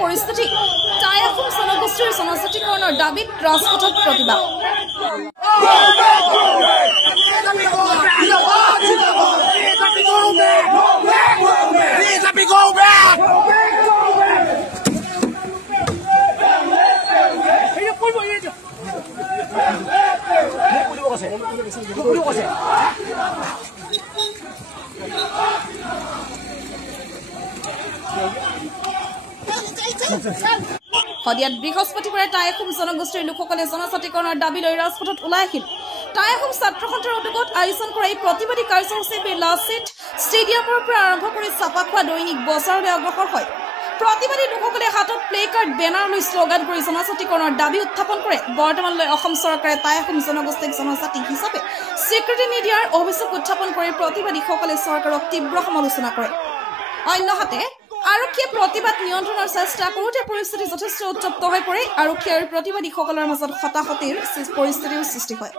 পৰিস্থিতি টাই আহোম জনগোষ্ঠীৰ জনজাতিকৰণৰ দাবীত ৰাজপথত প্ৰতিবাদ সদিয়াত বৃহস্পতিবাৰে টাই আহোম জনগোষ্ঠীৰ লোকসকলে জনজাতিকৰণৰ দাবী লৈ ৰাজপথত ওলাই আহিল টাই আহোম ছাত্ৰ সন্থাৰ উদ্যোগত আয়োজন কৰা এই প্ৰতিবাদী কাৰ্যসূচী লাচিত ষ্টেডিয়ামৰ পৰা আৰম্ভ কৰি চাপাখোৱা দৈনিক বজাৰলৈ অগ্ৰসৰ হয় প্ৰতিবাদী লোকসকলে হাতত প্লে কাৰ্ড বেনাৰ লৈ শ্লোগান কৰি জনজাতিকৰণৰ দাবী উত্থাপন কৰে বৰ্তমানলৈ অসম চৰকাৰে টাই আহোম জনগোষ্ঠীক জনজাতি হিচাপে স্বীকৃতি নিদিয়াৰ অভিযোগ উত্থাপন কৰি প্ৰতিবাদীসকলে চৰকাৰক তীব্ৰ সমালোচনা কৰে অন্যহাতে আৰক্ষীয়ে প্ৰতিবাদ নিয়ন্ত্ৰণৰ চেষ্টা কৰোঁতে পৰিস্থিতি যথেষ্ট উত্তপ্ত হৈ পৰে আৰক্ষী আৰু প্ৰতিবাদীসকলৰ মাজত হতাহতিৰ পৰিস্থিতিৰ সৃষ্টি হয়